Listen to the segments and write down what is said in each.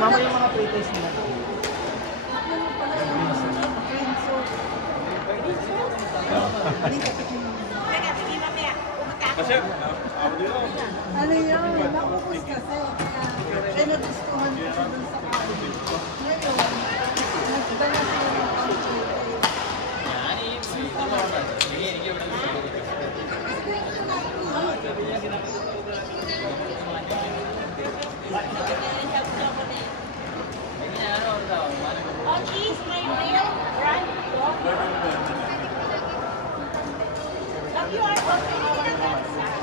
Mamaya yung mga pre-taste nila. Ano yun? Nakupos kasi. Kaya nagustuhan ko siya dun sa kain. Ngayon, nagba na siya ng On is my real brand coffee. Love you are also our website.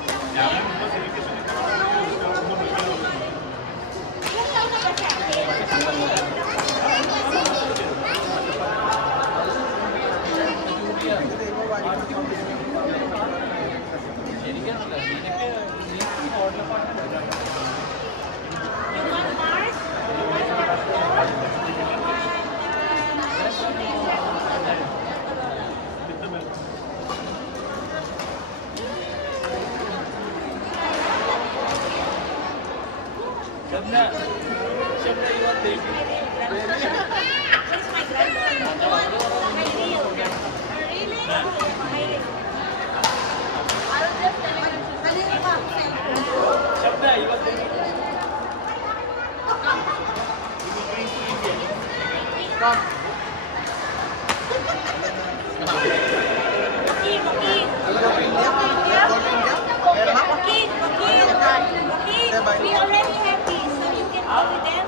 We already have these, so you can go with them.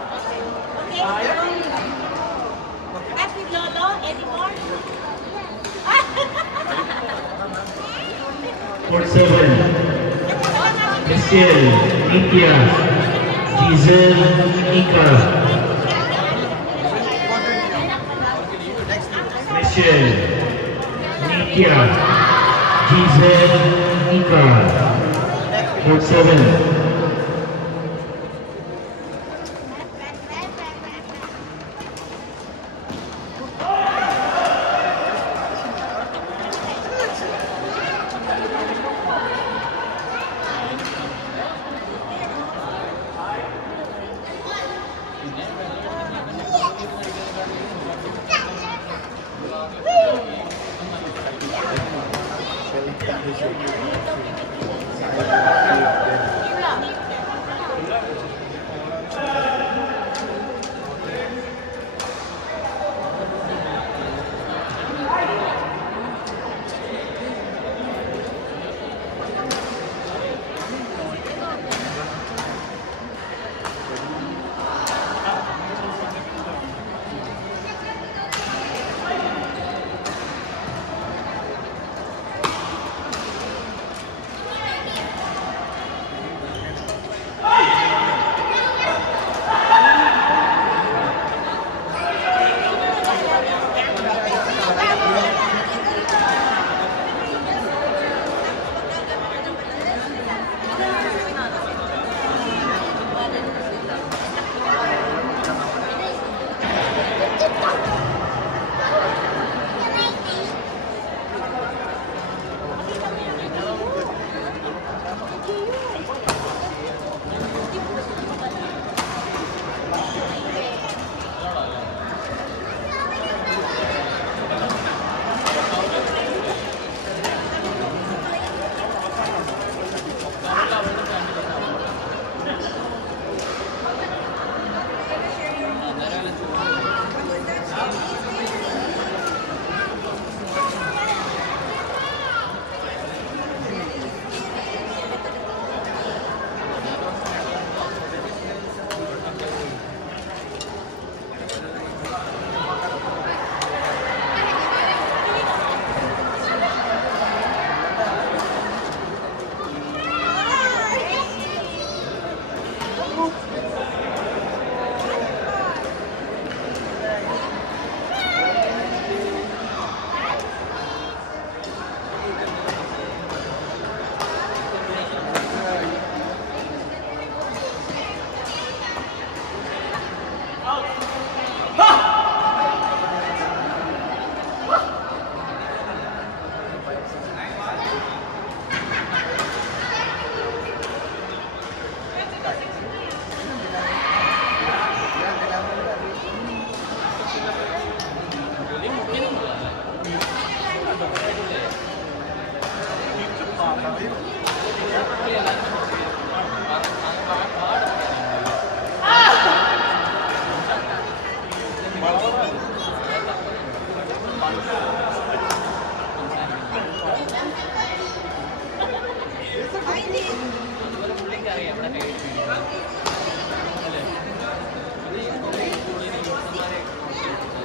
Okay? Not with Lolo anymore. 47, Michelle, India, Giselle, Ika. Michelle, India, Giselle, Ika. 47.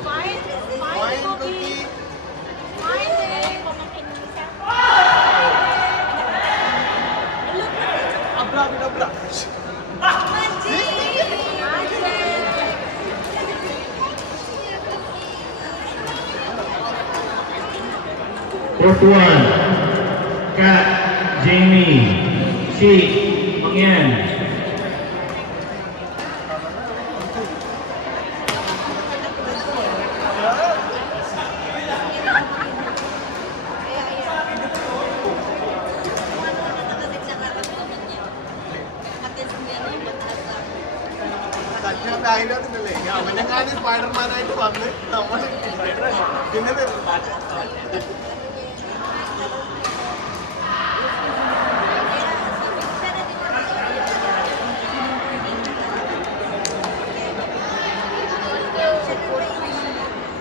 Fine cookie. Fine din. Pamangkin mo isa. Abra, abra. Fourth one, Kat, Jamie, Shi, Mangyan. അതിനകത്തില്ലേ അവനെങ്ങാനും സ്പൈഡർമാനായിട്ട് വന്ന് നമ്മൾ പിന്നെ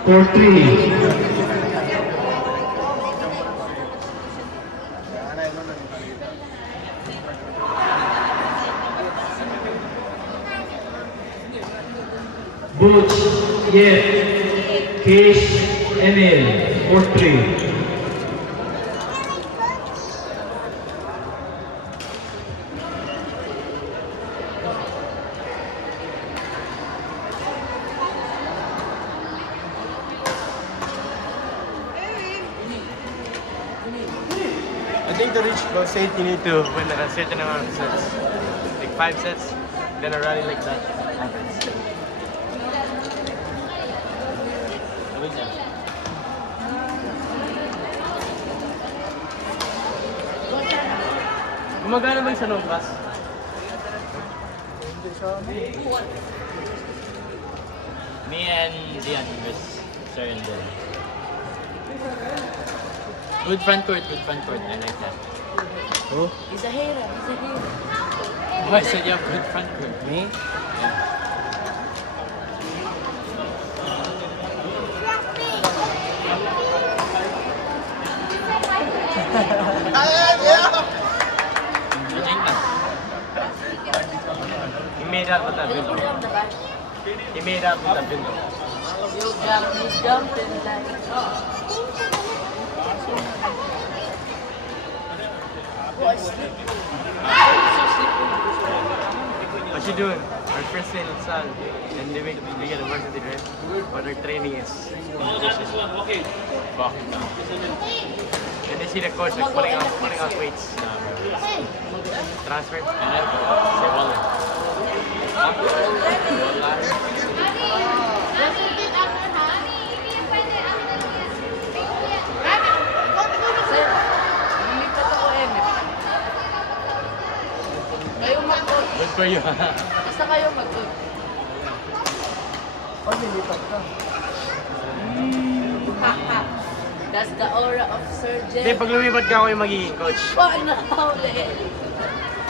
Fourth three, Butch, Yep, Kish, Emil, fourth three. I think to reach those state, you need to win a certain amount of sets. Like 5 sets, then a rally like that happens. Gumagana ba yung sa long pass? Me and Dian was starting there. Good front court, I like that. Who? He's a hero. Oh, I said you have good front court. Me? He made up with that window. He made up with that window. You jumped and like... What you doing? Our first day in Sal, and they get a varsity, right? But our training is fuck. And they see the coach like pulling out weights. Transfer. Say Waller. Sir, lilipat ako Kayo mag-coach. Good for you. Basta kayo mag-coach. pag nilipat ka. That's the aura of surgeon. Hindi, pag lumipat ka ako yung magiging coach. Paano ulit?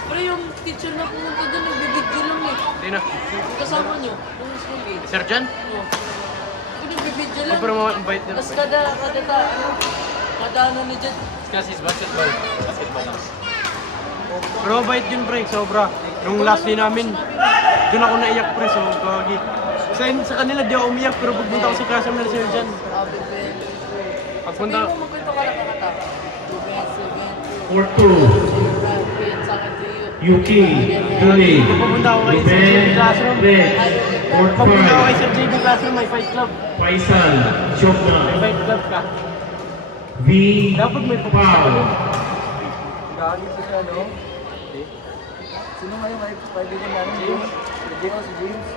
Pero yung teacher na pumunta doon, nagbibidyo lang eh. Sino? Yung kasama nyo, yung school eh. Sir John? Oo. Yung nagbibidyo lang. Pero mabait na. Tapos kada ano ni Jed. Kasi it's basketball. Basketball lang. Pero mabait yun, pre, sobra. Nung last day namin, doon ako naiyak, pre, so gagi. Sa kanila, di ako umiyak, pero pagpunta ko sa classroom na Sir John. Sabi Ben. Pagpunta, Sabi mo magkwento ka lang kakatapos. Fourth two, Yuki, Julie, Pupunta ako kay Sir JB Classroom. Ben, fourth pagpunta ako kay five, Sir JB Classroom, may fight club. Faisal, May Shobna, fight club ka. V, Dapat may pupunta ka Pau, doon. Gagi ko siya, no? Sino ngayon may kaibigan namin? James? Si James, si James.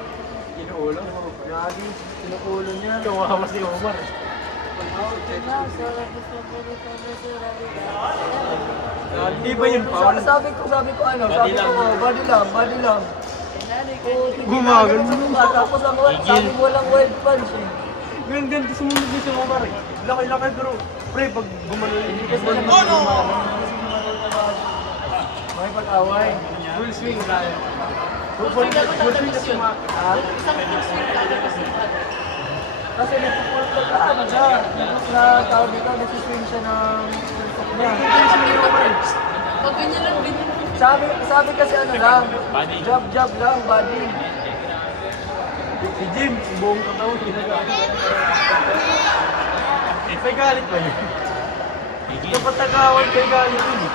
Inuulo. Gagi, sinukulo niya. Kawawa si Omar. Hindi ba yun, Paul? Sabi ko ano, sabi ko, body lang. Gumagal. Tapos ako, sabi mo walang wild punch eh. Ganun, sumunod din si Omar eh. Laki-laki pero, pre, pag gumano yun, hindi kasi May pag-away. full swing tayo. Full swing na sumak. Kasi nagpupulot ka ano siya. Na tawag dito, nagsiswing siya ng suntok niya. Ganun si Omar eh. Pag ganyan lang, ganyan lang. Sabi kasi ano lang, Body. jab lang, body. Si Jim, buong katawan, ginagamit. May galit ba yun? Dapat tagawag kay galit yun eh.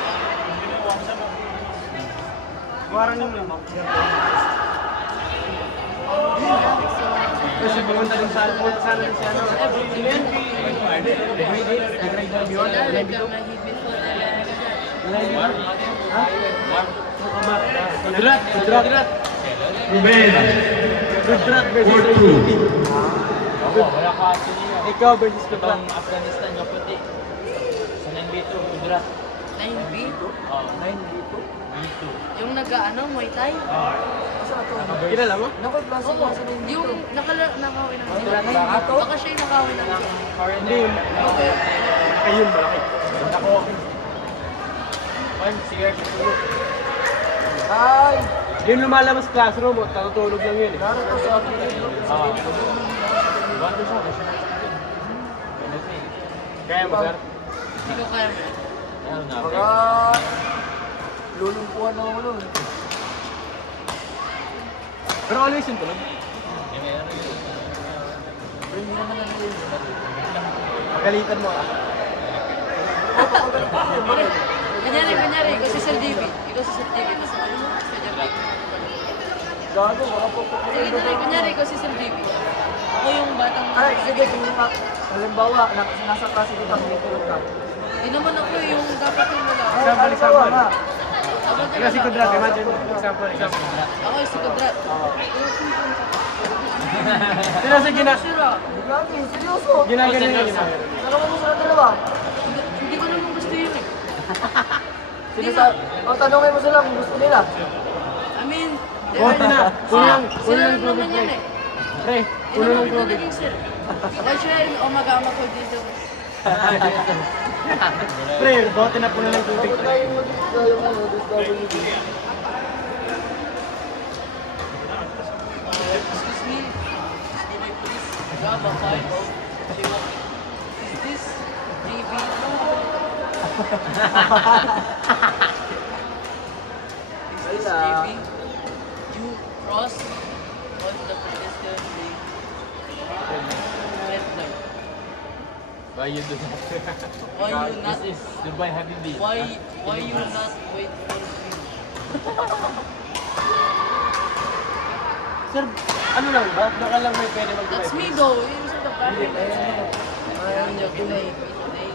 Parang kasi pumunta din sa airport, sana din si ano. Kudrat. Ruben, Kudrat versus Court Haiti. 2. Wala ka action niya. Ikaw versus Kudrat. Itong Afghanistan yung puti. Sa 9B2, Kudrat. 9B? Oh, 9 dito. B2. Yung nag-ano, Muay Thai? Asa to? Kilala mo? Naku, klase Oo, mo sa 9 yung dito. nakawin ng Wala na yung dito? Baka siya yung nakawin ng Hindi. Ayun, malaki. Ako. Sige. Ay! Yung lumalabas classroom, natutulog lang yun eh. Naruto sa akin. Bago siya. Kaya mo, sir? Hindi ko kaya mo. Ano na? Baka lulumpuan na ako nun. Pero always yung tulog. Pero hindi naman ano yun. Pagalitan mo ah. Kunyari, ikaw si Sir David. Ikaw si Sir David. Nasa ano mo? Sa David. Gago, baka po. Sige, kunyari, ikaw si Sir David. Ako yung batang... Ay, sige, kung halimbawa, nasa klase kita, tulog ka. Hindi naman ako yung dapat yung wala. Halimbawa nga. Ikaw si Kudrat, imagine. Example. Ako yung si Kudrat. Sino sa Sira. Lagi, seryoso. ginagano yun? Dalawa mo sa dalawa. Hindi ko naman gusto yun eh. Tanongin mo sila kung gusto nila. I mean... Bote na. Kulang Sila tubig, naman pre. yan eh. Pre, Hindi kulang naman ng ito tubig. naging sir. Why siya yung umagama ko dito? Pre, bote na puno ng tubig. Bakit tayo mag-isda yung ano, SWD? Excuse me. Excuse me, please. Grab a fight. Is this TV? Is this TV? You cross on the pedestrian lane. Red light. Why you do that? Why you not? This is Dubai Habibi. Why you not wait for me? Sir, ano lang ba? Baka lang may pwede mag-drive. That's me though. You're so the perfect. Ay, Joking Pinoy. lang. Pinoy.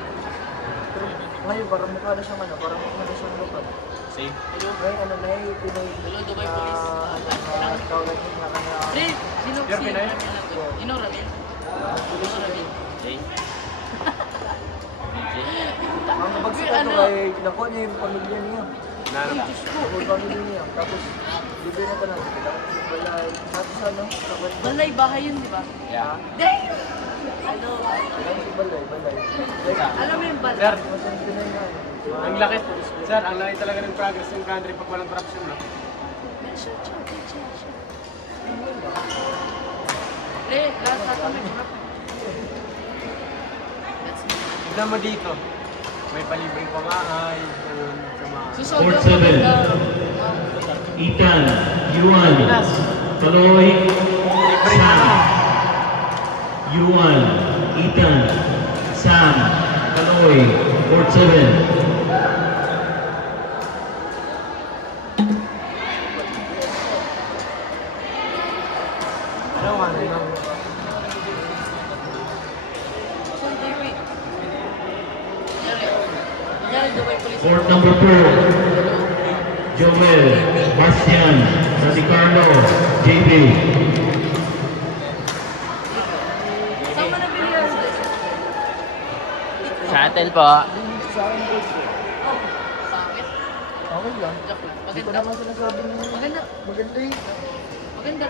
Pero ngayon, parang mukha na siyang ano, parang mukha na siyang lokal. Same. Ngayon, ano na yung Pinoy. Hello, Dubai Police. Tawag na kanya. Ray, sino You're si Pinoy? Ramil na to? You know Ramil? You know Ramil? Jay. Ang nabagsak Ano? ito kay nakuha niya yung pamilya niya. Nano. Yung pamilya niya. Tapos, libre na ka na. Balay. Tapos ano? Tapos, Balay, bahay yun, di ba? Yeah. Damn! Ano? balay. Alam mo yung balay? Sir, Masang Pinoy na ano. ang laki. Sir, ang laki talaga ng progress ng country pag walang corruption, no? Ray, lahat natin may corrupt. That's me. Tignan mo dito. May palibreng pamahay. Ganun, sa mga... Susod Court ako 7. Ethan, Yuan, Kaloy, Sam. Yuan, Ethan, Sam, Kaloy, Court 7. Ano nga na Sir David. Kunyari, Dubai Police. Court number 4. Joel, Bastian, Radicardo, JB. Saan mo nabili yan? Shuttle po. Sa akin, coach. Pangit. Okay lang. Joke lang. Hindi ko Maganda. naman sinasabi na Maganda. maganda eh. Maganda.